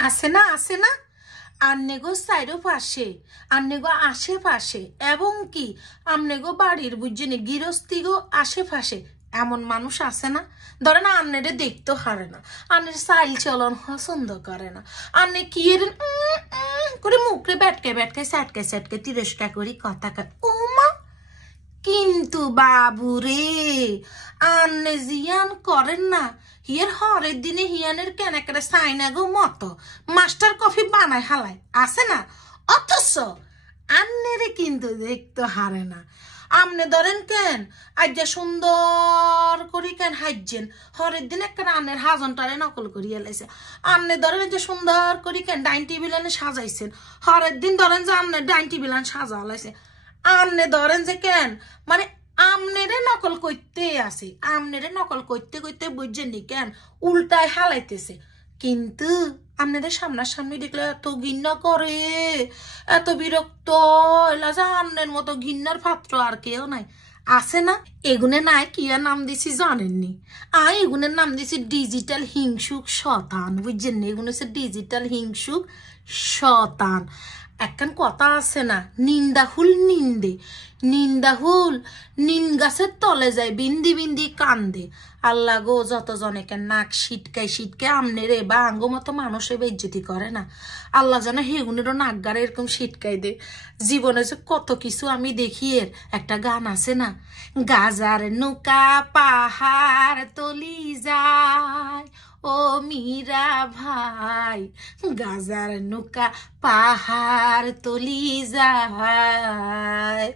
আছে না আন্নেগো সাইডো পাশে আন্নেগো আশেপাশে এবং কি আমনেগো বাড়ির বুঝছেন গৃহস্থিগো আশেপাশে এমন মানুষ আছে না ধরে না আন্নেরে দেখতে হারে না আন্নের সাইল চলন পছন্দ করে না আন্নে কি করে মুখরে ব্যাটকে স্যাটকে তিরস্কার করি কথা কয় ও মা কিন্তু বাবু রে আন্নে জিয়ান করেন না হিয়ার হরের দিনে হিয়ানের কেন একটা সাইনাগো মতো মাস্টার কফি বানায় হালায় আছে না অথচ আন্নেরে কিন্তু দেখতে হারে না আমনে ধরেন কেন আজ যে সুন্দর করি কেন হাইজেন হরের দিন একটা আন্নের হাজনটারে নকল করিয়া লাইছে আন্নে ধরেন যে সুন্দর করি কেন ডাইনিং টেবিলে সাজাইছেন হরের দিন ধরেন যে আন্নের ডাইনিং টেবিল সাজা লাইছে আমনে ধরেন যে কেন মানে আমনেরে নকল করতে আসে আমনেরে নকল করতে বুঝছেন নি কেন উল্টায় হালাইতেছে কিন্তু আপনাদের সামনাসামনি দেখলে এত ঘৃণা করে এত বিরক্ত এলা যে আমনের মতো ঘৃণার পাত্র আর কেউ নাই আছে না এগুনে নাই কি নাম দিছি জানেননি এগুনের নাম দিছি ডিজিটাল হিংসুক শতান বুঝছেন নি এগুলো হচ্ছে ডিজিটাল হিংসুক শতান একখান কথা আছে না নিন্দাহুল নিন গাছের তলে যায় বিন্দি কান্দে আল্লাহ গো যতজনেকে নাক সিটকায় আমনে রে বা আঙ্গ মতো মানুষের বেজ্জতি করে না আল্লাহ যেন হেগুনেরও নাক গাড়ে এরকম সিটকাই দে জীবনে যে কত কিছু আমি দেখি এর একটা গান আছে না গাজার নৌকা পাহাড় তলি যায় ও মীরা ভাই গাজার নৌকা পাহাড় তলি যায়